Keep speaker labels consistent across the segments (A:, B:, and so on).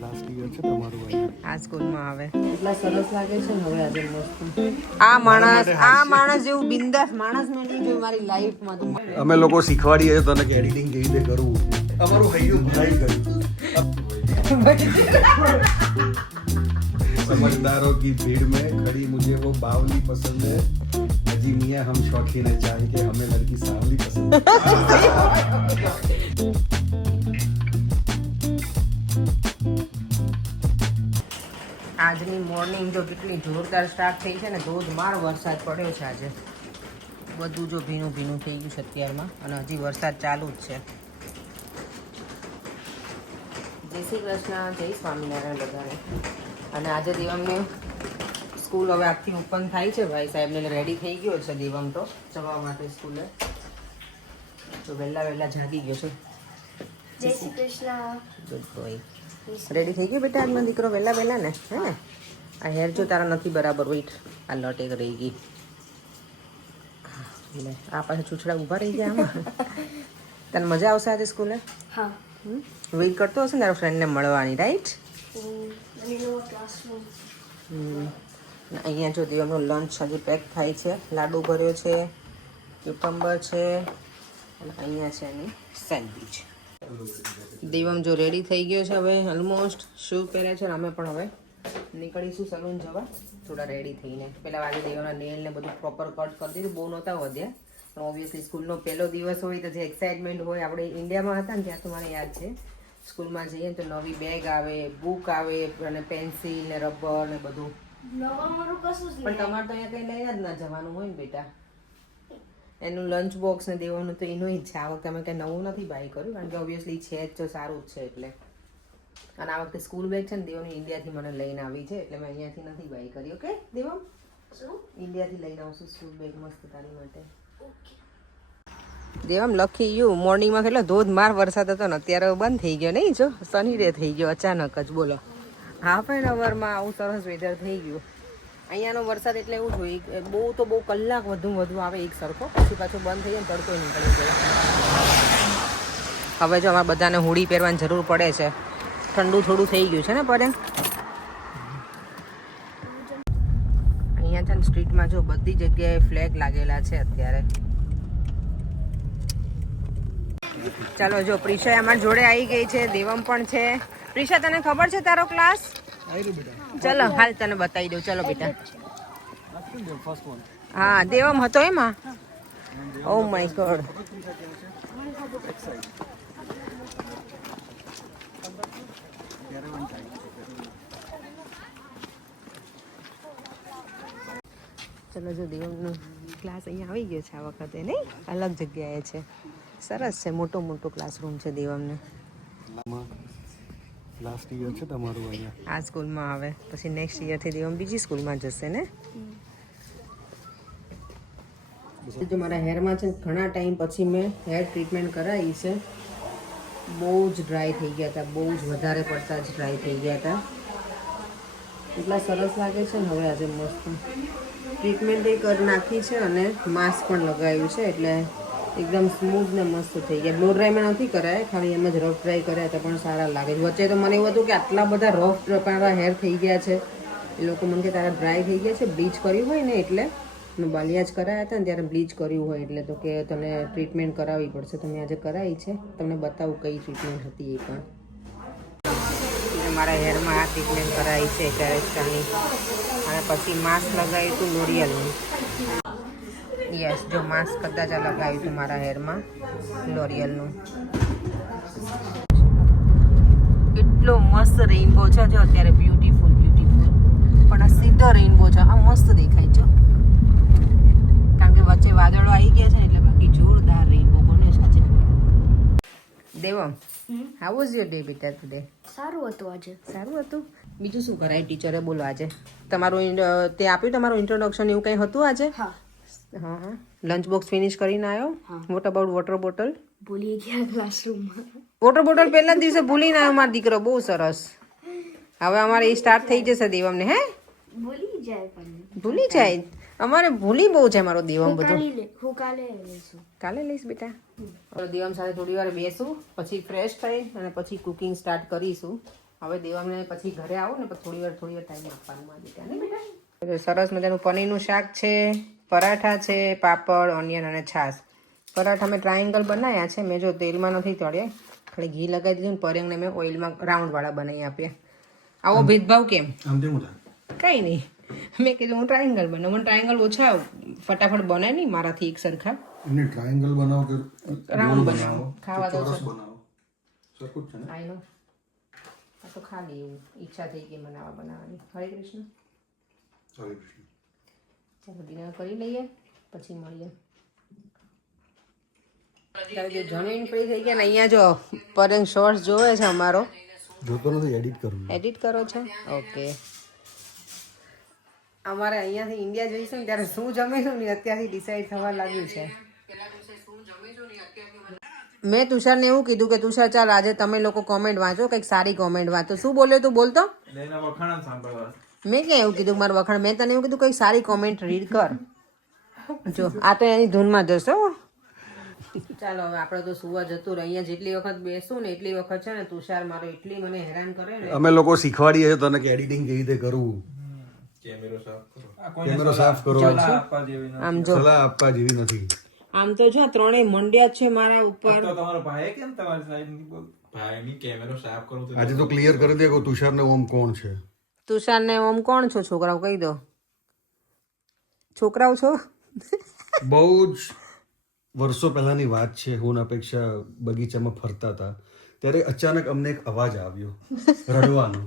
A: Last year છે તમારું અહીંયા
B: આ સ્કૂલમાં આવે
C: એટલા સરસ લાગે છે ને હવે આજે મસ્ત
B: આ માણસ આ માણસ જેવું બિંદાસ માણસ મેં નહીં જોયું મારી લાઈફમાં તો
A: અમે લોકો શીખવાડીએ છીએ તને કે એડિટિંગ કેવી રીતે કરવું અમારું હૈયું ભરાઈ ગયું समझदारों की भीड़ में खड़ी मुझे वो बावली पसंद है अजी मियाँ हम शौकीन है चाय के हमें लड़की सांवली पसंद
B: આજની મોર્નિંગ જો કેટલી જોરદાર સ્ટાર્ટ થઈ છે ને ધોધમાર વરસાદ પડ્યો છે આજે. બધું જો ભીનું ભીનું થઈ ગયું છે અત્યારમાં અને હજી વરસાદ ચાલુ જ છે. જય શ્રી કૃષ્ણ જય સ્વામિનારાયણ બધાને. અને આજે દેવમને સ્કૂલ હવે આજથી ઓપન થાય છે ભાઈ સાહેબને રેડી થઈ ગયો છે દેવમ તો જવા માટે સ્કૂલે તો વહેલા વહેલા જાગી ગયો છે.
D: જય Shri Krishna.
B: Good boy ready થઈ ગઈ બેટા આજનો દીકરો વહેલા વહેલા ને? હે ને? આ હેર જો તારા નથી બરાબર વેઇટ આ લટ એક રહી ગઈ. લે આ પાસે છૂછડા ઊભા રહી ગયા આમાં. તને મજા આવશે આજે સ્કૂલે?
D: હા.
B: વેઇટ કરતો હશે ને તારા ફ્રેન્ડને મળવાની રાઈટ અહીંયા જો દેવનો લંચ હજી પેક થાય છે. લાડુ ભર્યો છે ક્યુકમ્બર છે અને અહીંયા છે એની સેન્ડવિચ દેવમ જો રેડી થઈ ગયો છે હવે ઓલમોસ્ટ શૂ પહેરે છે અમે પણ હવે નીકળીશું સલૂન જવા. થોડા રેડી થઈને. પેલા વાગે દેવના નેલ ને બધું પ્રોપર કટ કરી દીધું. બહુ નહોતા વધ્યા. પણ ઓબ્વિયસલી સ્કૂલનો પહેલો દિવસ હોય તો જે એક્સાઇટમેન્ટ હોય આપણે ઇન્ડિયામાં હતા ને ત્યાં તો મને યાદ છે. સ્કૂલમાં જઈએ તો નવી બેગ આવે બુક આવે અને પેન્સિલ ને રબર ને બધું. પણ તમારે તો અહીંયા કંઈ લઈને જ ના જવાનું હોય ને બેટા. એનું લંચ બોક્સ ને દેવાનું તો એનું જ છે. આ વખતે અમે કંઈ નવું નથી બાય કર્યું કારણ કે ઓબ્વિયસલી છે જ તો સારું જ છે એટલે. અને આ વખતે સ્કૂલ બેગ છે ને દેવાની ઇન્ડિયાથી મને લઈને આવી છે એટલે મેં અહીંયાથી નથી બાય કરી ઓકે દેવમ?
D: શું?
B: ઇન્ડિયાથી લઈને આવશું સ્કૂલ બેગ મસ્ત તારી માટે. દેવમ લખી યુ. મોર્નિંગમાં કેટલો ધોધમાર વરસાદ હતો ને અત્યારે બંધ થઈ ગયો નહીં જો? શનિ ડે થઈ ગયો અચાનક જ બોલો. હાફ એન અવરમાં આવું સરસ વેધર થઈ ગયું. અહીંયાનો વરસાદ એટલે એવું જોઈએ બહુ તો બહુ કલાક વધુ વધુ આવે એક સરખો, પછી પાછો બંધ થઈ જાય તડકો નીકળી જાય. હવે જો અમારે બધાને હુડી પહેરવાની જરૂર પડે છે. ઠંડુ થોડું થઈ ગયું છે ને પડે અહીંયા છે ને સ્ટ્રીટમાં જો બધી જગ્યાએ ફ્લેગ લાગેલા છે અત્યારે. ચાલો જો, પ્રિશા અમારી જોડે આવી ગઈ છે, દેવમ પણ છે. પ્રિશા, તને ખબર છે તારો ક્લાસ ચલો હાલ તને બતાવી દઉં. ચલો બેટા. હા દેવમ હતો એમાં? ઓ માય ગોડ ચલો જો દેવમનો ક્લાસ અહીંયા આવી ગયો છે આ વખતે નહીં? અલગ જગ્યાએ છે. સરસ છે મોટો મોટો ક્લાસરૂમ છે દેવમને.
A: લાસ્ટ યર છે તમારું અહીંયા.
B: આ સ્કૂલમાં આવે. પછી નેક્સ્ટ યરથી દેવમ બીજી સ્કૂલમાં જશે ને? જો મારા હેરમાં છે ને ઘણા ટાઈમ પછી મેં હેર ટ્રીટમેન્ટ કરાવી છે. બહુ જ ડ્રાય થઈ ગયા હતા. બહુ જ વધારે પડતા જ ડ્રાય થઈ ગયા હતા. એટલા સરસ લાગે છે ને હવે આજે મસ્ત. ટ્રીટમેન્ટ એ કરી નાખી છે અને માસ્ક પણ લગાવ્યું છે એટલે એકદમ સ્મૂથ ને મસ્ત થઈ ગયા. બ્લો ડ્રાયમાં નથી કરાય, ખાલી એમ જ રફ ડ્રાય કર્યા તો પણ સારા લાગે છે. વચ્ચે તો મને એવું હતું કે આટલા બધા રફ પ્રકારના હેર થઈ ગયા છે. એ લોકો મને કે તારા ડ્રાય થઈ ગયા છે બ્લીચ કર્યું હોય ને એટલે? બાલિયા જ કરાયા હતા ને ત્યારે બ્લીચ કર્યું હોય એટલે તો કે તને ટ્રીટમેન્ટ કરાવવી પડશે. તો મેં આજે કરાવી છે. તમને બતાવું કઈ ટ્રીટમેન્ટ હતી એ પણ. મારા હેરમાં આ ટ્રીટમેન્ટ કરાવી છે અને પછી માસ્ક લગાવ્યું હતું લોરિયલનું યસ જો માસ્ક કદાચ આ લગાવ્યું હતું મારા હેરમાં લોરિયલનું. એટલો મસ્ત રેઇનબો છે. જો અત્યારે બ્યુટીફુલ બ્યુટીફુલ પણ આ સીધો રેઇનબો છે. આ મસ્ત દેખાય છે. કારણ કે વચ્ચે વાદળો આવી ગયા છે એટલે બાકી જોરદાર રેઇનબો બને છે Devam how was your day બેટા ટુડે
D: સારું હતું આજે.
B: સારું હતું. બીજું શું કરાય? ટીચરે બોલો આજે. તમારું તે આપ્યું તમારું ઇન્ટ્રોડક્શન એવું કંઈ હતું આજે?
D: હા.
B: હા હા લંચ બોક્સ ફિનિશ કરીને આવ્યો વોટ અબાઉટ વોટર બોટલ
D: ભૂલી ગયા ક્લાસરૂમમાં
B: વોટર બોટલ પહેલા જ દિવસે ભૂલીને આવ્યો મારો દીકરો બહુ સરસ. હવે અમારે એ સ્ટાર્ટ થઈ જશે દેવમને હે?
D: ભૂલી જાય પણ.
B: ભૂલી જાય. અમારે ભૂલી બહુ છે મારો દેવમ બધું.
D: હું કાલે લઈશું
B: કાલે લઈશ બેટા. હવે દેવમ સાથે થોડી વાર બેસું પછી ફ્રેશ થઈ અને પછી કુકિંગ સ્ટાર્ટ કરીશું. હવે દેવામને પછી ઘરે આવો ને થોડી વાર થોડી વાર ટાઈમ આપવાનું બેટા સરસ મજાનું પનીરનું શાક છે. પરાઠા છે પાપડ ઓનિયન અને છાશ. પરાઠા મેં ટ્રાયેંગલ બનાવ્યા છે મેં જો તેલમાં નથી તળ્યા. ખાલી ઘી લગાવી દીધું ને પરેંગને મેં ઓઇલમાં રાઉન્ડવાળા બનાવી આપ્યા. આવો ભેદભાવ કેમ? કંઈ નહીં. મેં કીધું હું ટ્રાયેંગલ બનાવું. મને ટ્રાયેંગલ ઓછા ફટાફટ બને નહીં મારાથી એક સરખા.
A: એને ટ્રાયેંગલ બનાવો કે
B: રાઉન્ડ બનાવો. ખાવા દો
A: બનાવો? સરખું છે ને?
B: આઈ નો. આ તો ખાલી એવું ઈચ્છા થઈ ગઈ બનાવવા બનાવવાની હરે કૃષ્ણ.
A: હરે કૃષ્ણ.
B: ચાલો ડિનર કરી લઈએ પછી મળીએ. અત્યારે જો જમીન ફ્રી થઈ ગયા ને અહીંયા જો પરંગ શોર્ટ્સ જોવે છે અમારો.
A: જોતો નથી એડિટ કરું
B: એડિટ કરો છો? ઓકે અમારે અહીંયાથી ઇન્ડિયા જઈશું ને ત્યારે શું જમીશું ને અત્યારથી ડિસાઈડ થવા લાગ્યું છે. મેં તુષારને એવું કીધું કે તુષાર ચાલ આજે તમે લોકો કોમેન્ટ વાંચો કંઈક સારી કોમેન્ટ વાંચો. શું બોલ્યો તું? બોલતો મેં ક્યાં એવું કીધું મારું વખાણ? મેં તને એવું કીધું કંઈક સારી કોમેન્ટ રીડ કર. જો આ તો એની ધૂનમાં જશો ચાલો હવે આપણે તો સુવા જતું રહે. અહીંયા જેટલી વખત બેસું ને એટલી વખત છે ને તુષાર મારો એટલી મને હેરાન કરે ને.
A: અમે લોકો શીખવાડીએ છીએ તને કે એડિટિંગ કેવી રીતે કરવું. કેમેરો સાફ કરો.
B: આમ જો.
A: સલાહ આપવા જેવી નથી.
B: આમ તો જો ત્રણેય મંડ્યા છે મારા ઉપર.
C: તમારો ભાઈ કેમ તમારી સાઈડની બોલ
E: ભાઈની કેમેરો સાફ કરો
A: આજે તો ક્લિયર કરી દે કે તુષાર ને ઓમ કોણ છે.
B: તુષારને ઓમ કોણ છો? છોકરાઓ કહી દો. છોકરાઓ છો?
A: બહુ જ વર્ષો પહેલાની વાત છે. હું અપેક્ષા બગીચામાં ફરતા હતા. ત્યારે અચાનક અમને એક અવાજ આવ્યો. રડવાનો.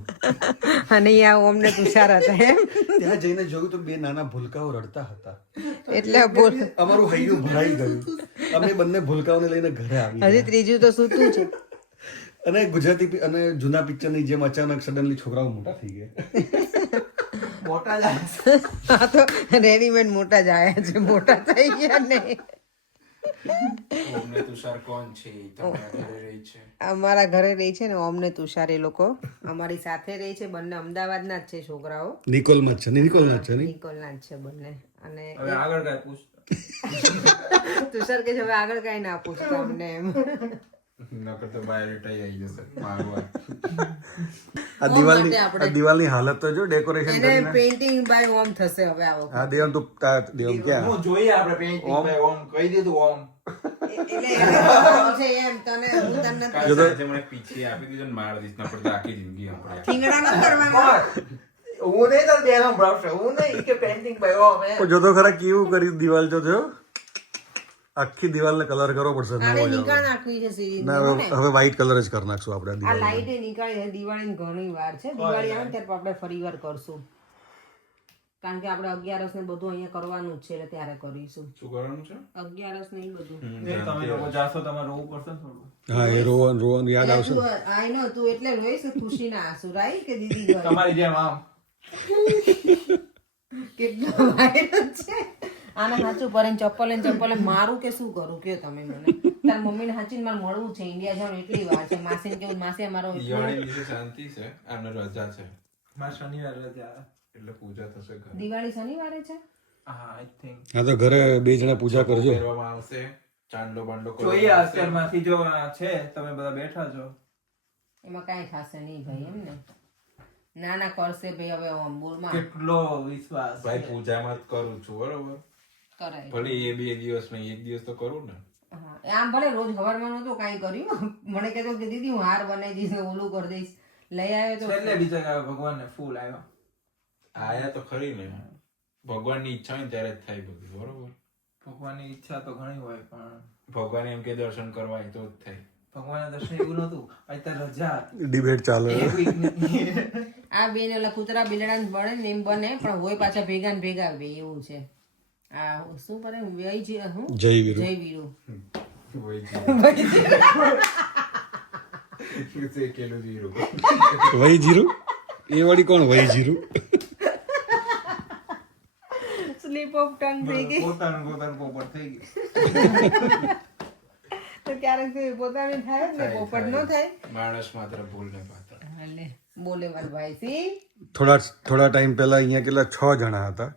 B: અને આ ઓમને તુષાર હતા એમ?
A: ત્યાં જઈને જોયું તો બે નાના ભૂલકાઓ રડતા હતા.
B: એટલે
A: અમારું હૈયું ભરાઈ ગયું. અમે બંને ભૂલકાઓને લઈને ઘરે આવી
B: હજી ત્રીજું તો સૂતું છે.
A: અને ગુજરાતી અને જૂના પિક્ચરની જેમ અચાનક સડનલી છોકરાઓ મોટા થઈ ગયા.
C: મોટા જાય
B: આ તો રેડીમેડ મોટા જ આયા છે મોટા થઈ ગયા ને.
E: ઓમને તુષાર કોણ છે? ઘરે રહી છે.
B: અમારા ઘરે રહે છે ને ઓમને તુષાર એ લોકો. અમારી સાથે રહે છે બંને અમદાવાદના જ છે છોકરાઓ.
A: નિકોલમાં જ છે ને? નિકોલના છે ને?
B: નિકોલના જ છે બંને. અને
C: હવે આગળ કઈ પૂછ
B: તુષાર કે છે હવે આગળ કઈ ના પૂછતા અમને એમ.
A: દિવાલની હાલત તો જો ડેકોરેશન
B: પેઇન્ટિંગ બાય ઓમ થશે હવે
A: દેવમ તું દેવમ ક્યાં?
C: હું જોઈએ આપણે પેઇન્ટિંગ ઓમ કહી દીધું ઓમ
E: તો
A: ખરા કેવું કર્યું દિવાલ તો જો. આખી દિવાલને કલર કરવો પડશે.
B: આને નિકાળ નાખવી છે સિરીઝ
A: ના હવે વ્હાઇટ કલર જ કરી નાખશું આપણે આ દિવાલ
B: લાઈટ એ નીકળી છે દિવાળીની ઘણી વાર છે. દિવાળી આવે ત્યારે આપણે ફરી વાર કરશું. કારણ કે આપણે અગિયારસ ને બધું અહીંયા કરવાનું જ છે એટલે ત્યારે કરીશું.
E: શું કરવાનું છે?
B: અગિયારસ ને એ બધું.
C: તમે લોકો જાશો તમારે રોવું પડશે થોડું.
A: હા એ રોવન રોવન યાદ આવશે
B: આઈ નો તું એટલે રોઈશ ખુશી ના આંસુ રાઈ કે દીદી
C: તમારી જેમ આમ.
B: કેટલો વાયરલ છે. આને સાચું પર ચપ્પલ ને ચપ્પલ મારું કે શું કરું? કયો તમે મને? તાર મમ્મી ને સાચી મારે મળવું છે. ઇન્ડિયા જવાનું એટલી વાર છે. માસી કેવું? માસી અમારો
E: શાંતિ છે. આમને રજા છે.
C: મારે શનિવાર રજા
E: એટલે પૂજા થશે
B: દિવાળી શનિવારે છે?
C: હા આઈ થિંક
A: હા તો ઘરે બે જણા પૂજા કરજો.
E: પહેરવામાં આવશે. ચાંદલો બાંડલો
C: જોઈએ
E: કરવામાં
C: જો છે તમે બધા બેઠા છો.
B: એમાં કાંઈ થશે નહીં ભાઈ એમ ને? ના ના કરશે ભાઈ હવે અંબુરમાં
C: કેટલો વિશ્વાસ
E: ભાઈ પૂજામાં જ કરું છું બરોબર?
B: કરાય.
E: ભલે એ બે દિવસ નહીં એક દિવસ તો કરું ને.
B: આમ ભલે રોજ સવારમાં નતું કાંઈ કર્યું. મને કહેતો કે દીદી હું હાર બનાવી દઈશ ઓલું કરી દઈશ. લઈ આવ્યો તો
C: એટલે બીજા ભગવાનને ફૂલ આવ્યો.
E: આયા તો ખરી ને. ભગવાનની ઈચ્છા હોય ત્યારે જ થાય બધું બરોબર.
C: ભગવાનની ઈચ્છા તો ઘણી હોય પણ
E: ભગવાન એમ કે દર્શન કરવા તો જ થાય.
C: ભગવાન દર્શન એવું નતું અત્યારે રજા.
A: ડિબેટ ચાલે.
B: આ બેન એટલે કૂતરા બિલાડા બને ને એમ બને પણ હોય પાછા ભેગા ને ભેગા બે એવું છે. આ શું કરે? વય છે હું?
A: જય વીરુ.
B: જય વીરુ.
E: વહી કેલું જીરું?
A: વહી જીરું? એ વળી કોણ વહી જીરું?
B: સ્લીપ ઓફ ટંગ થઈ ગઈ.
C: પોતાનું પોતાનું પોપટ થઈ ગયું.
B: તો ક્યારેક તો પોતાની થાય જ ને પોપટ ન થાય.
E: માણસ માત્ર ભૂલ ને પાત્ર.
B: એટલે બોલે મારા ભાઈ સી
A: થોડા થોડા ટાઈમ પહેલા અહીંયા કેટલા છ જણા હતા.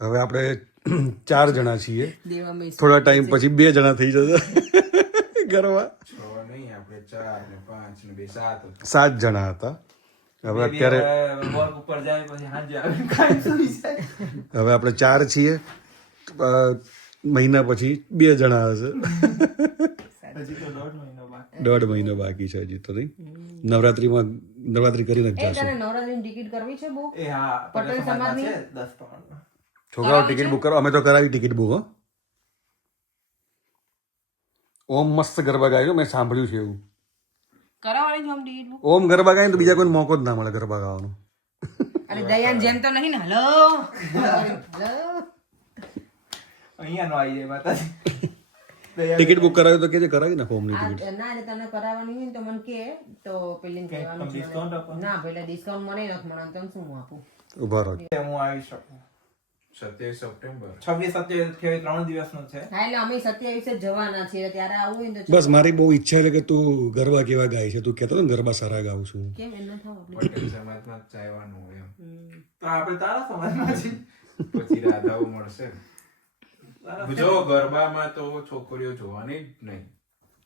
A: હવે આપણે ચાર જણા છીએ. થોડા ટાઈમ પછી બે જણા થઈ જશે. ગરબા
E: છ નહીં આપણે ચાર ને પાંચ
A: સાત જણા હતા. હવે અત્યારે હવે આપણે ચાર છીએ. મહિના પછી બે જણા હશે.
C: દોઢ મહિનો બાકી.
A: દોઢ મહિનો બાકી છે હજી તો નહીં. નવરાત્રીમાં નવરાત્રી કરીને જ જશે.
B: નવરાત્રીની ટિકિટ કરવી છે બહુ
C: એ હા
B: પટેલ
C: સમાજની? છે દસ પ્રમાણમાં.
A: છોકરાઓ ટિકિટ બુક કરો. અમે તો કરાવી ટિકિટ બુક હો. ઓમ મસ્ત ગરબા ગાયો મેં સાંભળ્યું છે એવું. ઓમ ગરબા ગાય તો બીજા કોઈ મોકો જ ના મળે ગરબા ગાવાનો.
B: અરે દયાન જેમ તો નહીં ને હલો. હલો
C: અહીંયા નો આવી જાય માતાજી.
A: ટિકિટ બુક કરાવી તો કે કરાવી નાખો ઓમની
B: આ
A: ટિકિટ.
B: ના એટલે તને કરાવવાની હોય ને તો મને કે તો પેલી કહેવાનું
C: ડિસ્કાઉન્ટ આપો.
B: ના પેલા ડિસ્કાઉન્ટ મને નથી મળવાનું તો શું હું આપું?
A: ઊભા રહો.
C: હું આવી શકું.
E: સત્યાવીસ સપ્ટેમ્બર.
C: છવ્વીસ સત્યાવીસ ત્રણ દિવસનો છે.
B: હા એટલે અમે સત્યાવીસે જવાના છીએ. ત્યારે આવું હોય તો
A: બસ મારી બહુ ઈચ્છા છે કે તું ગરબા કેવા ગાય છે. તું કહેતો ને ગરબા સારા ગાઉં છું.
B: કેમ? એમ ન થાવ
E: પટેલ સમાજમાં હોય એમ.
C: તો આપણે તારા સમાજમાં છે
E: પછી રાધાઓ મળશે. જો ગરબામાં તો છોકરીઓ જોવાની જ નહીં.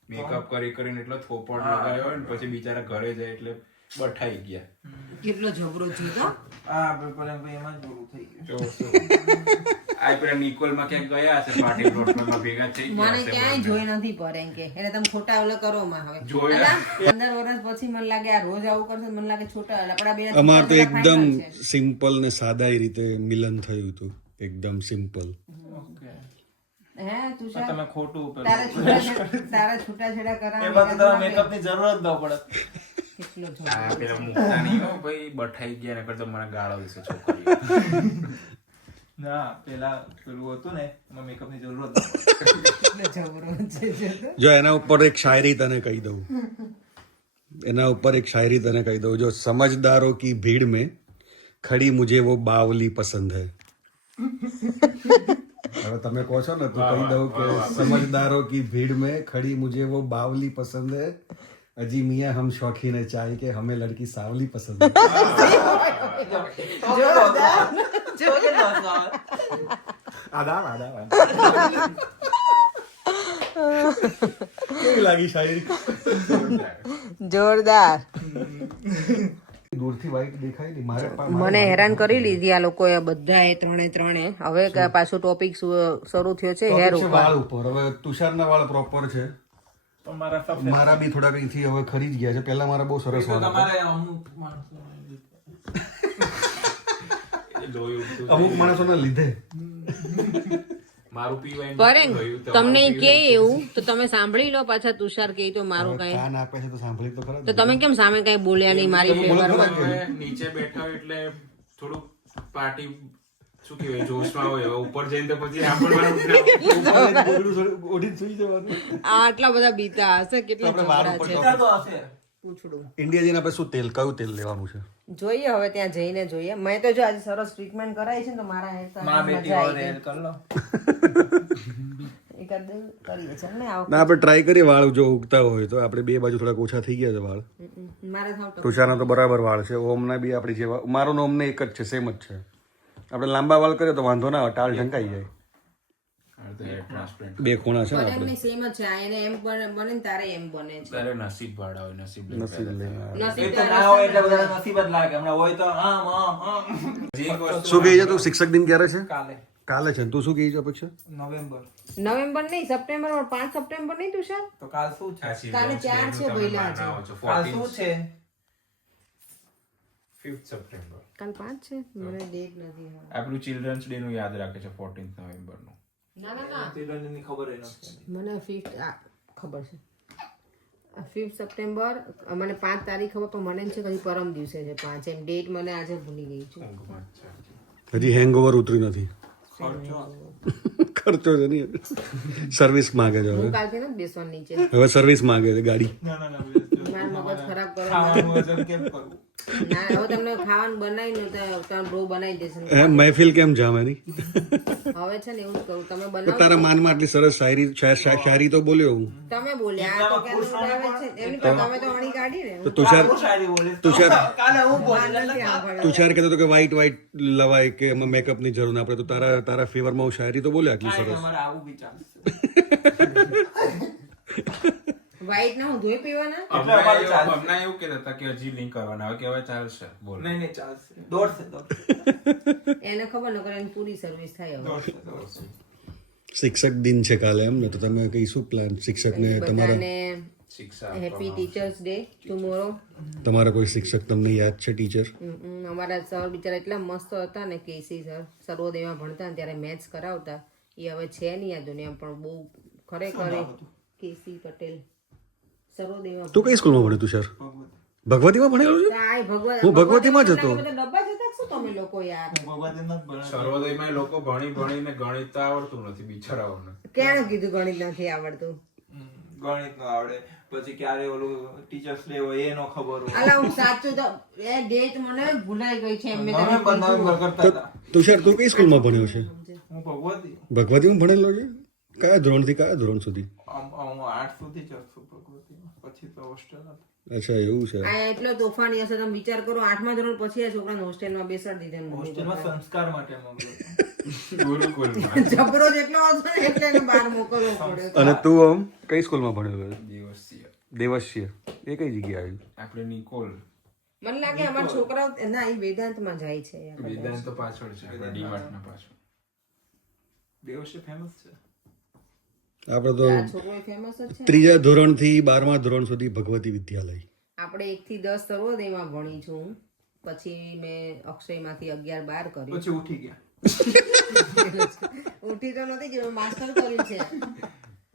E: મેકઅપ કરી કરીને એટલો થોપડ લગાવ્યો હોય ને પછી બિચારા ઘરે જાય એટલે બઠાઈ ગયા.
B: કેટલો ઝઘડો થયો તો?
C: આ પેલા ભાઈ એમાં જ બોલું થઈ ગયું?
E: આ પેલા નિકોલમાં ક્યાંક ગયા હશે પાર્ટી પ્લોટમાં ભેગા થઈ ગયા
B: મને ક્યાંય જોઈ નથી પડે કે. એટલે તમે ખોટા ઓલા કરો માં હવે.
E: જોયા?
B: અલા, પંદર વર્ષ પછી મને લાગે આ રોજ આવું કરશે તો મને લાગે છોટા લપડા બે
A: અમાર તો એકદમ સિમ્પલ ને સાદા રીતે મિલન થયું હતું. એકદમ સિમ્પલ.
C: ઓકે.
B: હે તુષાર
C: તમે ખોટું તારા
B: તારે છૂટા છેડા છૂટાછેડા
C: એ
B: કરાવવા
C: મેકઅપની જરૂરત ન પડે. જો
A: એના ઉપર એક શાયરી તને કહી દઉં. એના ઉપર એક શાયરી તને કહી દઉં. જો સમજદારો કી ભીડ મેં ખડી મુજે વો બાવલી પસંદ હે. હવે તમે કહો છો ને તો કહી દઉં કે સમજદારો કી ભીડ મે ખડી મુજે વો બાવલી પસંદ હે. अजी मियाँ हम शौकीन है चाय के हमें लड़की सावली पसंद है આદાબ આદાબ કેવી લાગી શાયરી
B: જોરદાર
A: દૂરથી વ્હાઈટ દેખાય નહીં મારે પા-
B: મને હેરાન કરી લીધી આ લોકોએ બધા એ ત્રણે ત્રણે હવે ક- પાછો ટોપિક શરૂ થયો છે હેર
A: ટોપિક છે
B: ઉપર
A: વાળ ઉપર હવે તુષારના વાળ પ્રોપર છે
C: તો મારા
A: બી થોડા કઈથી હવે ખરી જ ગયા છે. પહેલા મારા બહુ સરસ
C: અમુક માણસોને
A: લીધે.
B: પરેંગ તમને કે એવું? તો તમે સાંભળી લો પાછા તુષાર કે તો મારું કઈ.
A: કાન આપે છે તો સાંભળી તો ખરા
B: તો તમે કેમ સામે કઈ બોલ્યા નહીં મારી
E: નીચે બેઠા એટલે થોડુંક પાર્ટી શું કહેવાય જોશમાં હોય ઉપર જઈને તો પછી
A: થોડું સૂઈ જવાનું.
B: આટલા બધા બીતા હશે કેટલા
C: તો હશે
A: ઇન્ડિયા જઈને આપણે શું તેલ કયું તેલ લેવાનું છે?
B: જોઈએ હવે ત્યાં જઈને જોઈએ. મેં તો જો આજે સરસ ટ્રીટમેન્ટ કરાવી છે ને તો મારા
C: હેરમાં બેટી
B: મજા
C: ઓર કર લો.
B: ને
A: આપણે ટ્રાય કરીએ વાળ જો ઉગતા હોય તો. આપણે બે બાજુ થોડાક ઓછા થઈ ગયા છે વાળ.
B: મારે તો.
A: તુષારના તો બરાબર વાળ છે ઓમના બી આપણી જેવા મારો ને ઓમને એક જ છે સેમ જ છે. આપણે લાંબા વાળ કરીએ તો વાંધો ના આવે ટાળ ઢંકાઈ જાય. બે ખૂણા છે ને આપણે?
B: સેમ જ છે આ એને એમ બને બને ને તારે એમ બને છે.
E: તારે નસીબ વાળા હોય નસીબ
A: નસીબ
C: એ
B: નસીબ
C: તો ના હોય એટલે બધા નસીબ જ લાગે. હમણાં હોય તો આમ આમ આમ.
E: જે
A: શું કહે છે તું? શિક્ષક દિન ક્યારે છે?
C: કાલે.
A: કાલે છે તું શું કહે છે અપેક્ષા?
C: નવેમ્બર.
B: નવેમ્બર નહીં સપ્ટેમ્બર પાંચ સપ્ટેમ્બર નહીં તુષાર
C: તો કાલ શું છે?
B: કાલે ચાર છે પહેલા
E: મનાવો
C: કાલ શું છે?
E: 5th સપ્ટેમ્બર
B: કાલ પાંચ છે? મને ડેટ નથી હા.
E: આપણું ચિલ્ડ્રન્સ ડે નું યાદ રાખે છે ફોર્ટીન્થ નવેમ્બરનું ના
B: ના. ના
C: ચિલ્ડ્રનની ખબર એ નથી
B: મને ફિફ્થ ખબર છે. ફિફ્થ સપ્ટેમ્બર મને પાંચ તારીખ ખબર પણ મને એમ છે કે પરમ દિવસે છે પાંચ. એમ ડેટ મને આજે ભૂલી ગઈ છું.
A: હજી હેંગઓવર ઉતરી નથી.
C: ખર્ચો.
A: ખર્ચો છે નહીં. સર્વિસ માંગે છે હવે.
B: હું કાલથી નથી બેસવાની નીચે
A: હવે સર્વિસ માંગે છે ગાડી.
C: ના ના ના
B: મારું મગજ ખરાબ કરો.
C: ખાવાનું કેમ કરવું
B: તો
A: મહેફિલ કેમ જામેની
B: હવે છે ને એવું કહું તમે બનાવો.
A: તારા માનમાં આટલી સરસ શાયરી શાયરી તો બોલ્યો હું.
B: તમે બોલ્યા તો કેમ છે? એમની પર તમે તો અણી કાઢી ને.
A: તુષાર તુષાર
C: કાલે હું.
A: તુષાર કહેતો હતો કે વ્હાઈટ વ્હાઈટ લવાય કે એમાં મેકઅપની જરૂર ના પડે. તો તારા તારા ફેવરમાં હું શાયરી તો બોલ્યો આટલી સરસ?
C: આવું બી ચાલશે
B: વ્હાઈટ ના હું ધોઈ પીવાના?
C: એટલે અમારે ચાલશે.
E: હમણાં એવું કહેતા હતા કે હજી લિંક કરવાના. હવે કે હવે ચાલશે. બોલ.
C: નહીં નહીં ચાલશે. દોડશે દોડશે.
B: એને ખબર ન કરે એની પૂરી સર્વિસ થાય હવે.
C: દોડશે દોડશે.
A: શિક્ષક દિન છે કાલે એમ ને તો તમે કઈ શું પ્લાન શિક્ષકને તમારા
B: બધાને
E: શિક્ષા
B: હેપી ટીચર્સ ડે ટુમોરો
A: તમારા કોઈ શિક્ષક તમને યાદ છે ટીચર
B: અમારા સર બિચારા એટલા મસ્ત હતા ને કેસી સર સર્વોદયમાં ભણતા ને ત્યારે મેથ્સ કરાવતા. એ હવે છે નહીં આ દુનિયા પણ બહુ ખરેખર એ કેસી પટેલ.
A: તું કઈ સ્કૂલમાં ભણ્યું તુષાર ભગવતીમાં ભણેલો છે હું ભગવતીમાં જ હતો.
B: બધા ડબ્બા જતા જ શું તમે લોકો યાર?
C: ભગવાન જ ભણે
E: સર્વોદયમાં એ લોકો ભણી ભણીને ગણિત આવડતું નથી બિચારાઓને.
B: ક્યાં કીધું ગણિત નથી આવડતું?
C: ગણિત નો આવડે. પછી ક્યારે ઓલું ટીચર્સ ડે હોય એ ખબર હોય.
B: અલા હું સાચું તો એ ડેટ મને ભૂલાઈ ગઈ છે
C: કરતા હતા.
A: તુષાર તું કઈ સ્કૂલમાં ભણ્યો છે?
C: હું ભગવતી.
A: ભગવતીમાં ભણેલો છે? કયા ધોરણથી કયા ધોરણ સુધી?
C: હું આઠ સુધી જ છું ભગવતીમાં તો હોસ્ટેલ
A: અચ્છા એવું છે.
B: આ એટલો તોફાની હશે તમે વિચાર કરો આઠમા ધોરણ પછી આ છોકરાને હોસ્ટેલમાં બેસાડી દીધા
C: હોસ્ટેલમાં સંસ્કાર માટે મોકલ્યો
B: જબરો જેટલો હતો ને એટલે એને બહાર મોકલવો પડ્યો
A: અને તું આમ કઈ સ્કૂલમાં ભણ્યો છે
E: દિવસીય.
A: દેવસ્ય. એ કઈ જગ્યાએ આવ્યું?
E: આપણે નિકોલ.
B: મને લાગે અમારા છોકરાઓ ના એ વેદાંતમાં જાય છે.
E: વેદાંત તો પાછળ છે ડીમાર્ટના પાછળ.
C: દેવશે ફેમસ છે.
A: આપણે તો ત્રીજા ધોરણથી બારમા ધોરણ સુધી ભગવતી વિદ્યાલય.
B: આપણે એક થી દસ સર્વોદયમાં ભણી છું. પછી મેં અક્ષયમાંથી અગિયાર બાર કર્યું.
C: પછી ઉઠી ગયા.
B: ઉઠી તો નથી ગયો માસ્ટર કર્યું છે.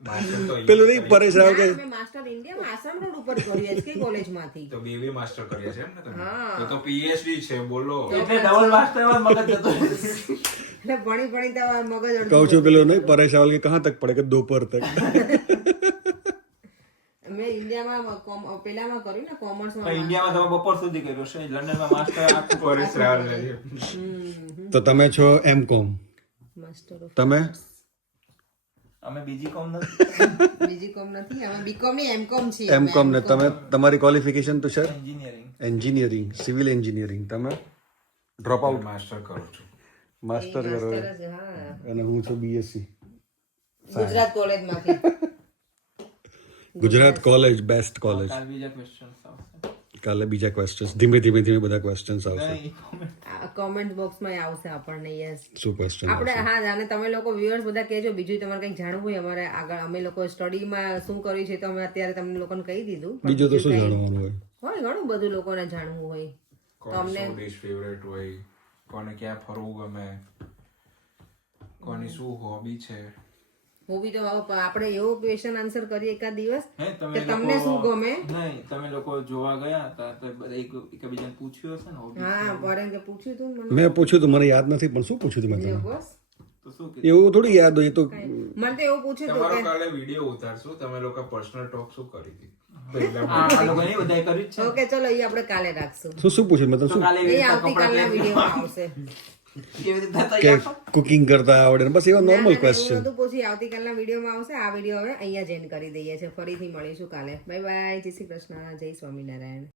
E: માસ્ટર
A: પેલું નહીં પરેશ રાવ કે
B: માસ્ટર ઇન્ડિયામાં આસામ રોડ ઉપર કર્યું એચકે કોલેજમાંથી
E: તો બેબી માસ્ટર કર્યા છે એમ ને તમે?
B: હા.
E: તો પીએચડી છે બોલો.
C: એટલે ડબલ માસ્ટર મગજ જતો રહે.
B: એટલે ભણી ભણી તો આ મગજ
A: કહું છું પેલું નહીં પરેશ રાવલ કે કહાં તક પડે કે દોપહર તક?
B: મેં ઇન્ડિયામાં પેલામાં કર્યું ને કોમર્સમાં
C: ઇન્ડિયામાં તમે બપોર સુધી કર્યું છે લંડનમાં માસ્ટર આખું
E: પરેશ રાવલ
A: તો તમે છો એમ કોમ?
B: માસ્ટર
A: તમે?
C: અમે બીજી કોમ નથી.
B: બીજી કોમ નથી અમે બીકોમની એમ છીએ
A: એમ ને તમે તમારી ક્વોલિફિકેશન તો sir
C: engineering
A: engineering civil engineering તમે? ડ્રોપ આઉટ
E: માસ્ટર કરો છું.
A: માસ્ટર કરો અને હું છું બીએસસી
B: ગુજરાત કોલેજમાંથી.
A: Gujarat college best college.
C: કાલ બીજા ક્વેશ્ચન આવશે.
A: કાલે બીજા ક્વેશ્ચન્સ ધીમે ધીમે ધીમે બધા ક્વેશ્ચન્સ આવશે.
B: કોમેન્ટ બોક્સ બોક્સમાં આવશે આપણને યસ
A: શું ક્વેશ્ચન
B: આપણે હા અને તમે લોકો વ્યુઅર્સ બધા કહેજો બીજું તમારે કંઈક જાણવું હોય અમારે આગળ. અમે લોકો સ્ટડીમાં શું કર્યું છે તો અમે અત્યારે તમને લોકોને કહી દીધું.
A: બીજું તો શું જાણવાનું હોય?
B: હોય ઘણું બધું લોકોને જાણવું હોય.
E: તો અમને ડિશ ફેવરેટ હોય? કોને ક્યાં ફરવું ગમે કોની શું હોબી છે.
B: હું બી તો આપણે એવો ક્વેશ્ચન આન્સર કરીએ એકાદ દિવસ
C: તમે
B: કે તમને
C: લોકો-
B: શું ગમે?
C: નહીં તમે લોકો જોવા ગયા હતા તો બધા એક એકબીજાને પૂછ્યું હશે ને hobbies
B: હા
C: ને?
B: પરેન કે પૂછ્યું તું મને?
A: મેં પૂછ્યું તો મને યાદ નથી પણ શું પૂછ્યું તું મેં
B: બસ.
C: તો
A: એવું થોડી યાદ હોય તો
B: મને તો એવું પૂછ્યું
E: તમારો કાલે વીડિયો ઉતારશું તમે લોકો પર્સનલ ટોક શું કરી હતી?
B: ઓકે ચલો એ આપણે કાલે રાખશું.
A: શું શું પૂછ્યું? શું?
B: એ આવતીકાલના વિડીયોમાં આવશે.
A: કે કુકિંગ કરતા આવડે બસ એવા નોર્મલ ક્વેશ્ચન
B: પછી આવતીકાલના વિડીયોમાં આવશે. આ વીડિયો હવે અહીંયા જ એન્ડ કરી દઈએ છે ફરીથી મળીશું કાલે. બાય બાય જય શ્રી કૃષ્ણ. જય સ્વામિનારાયણ.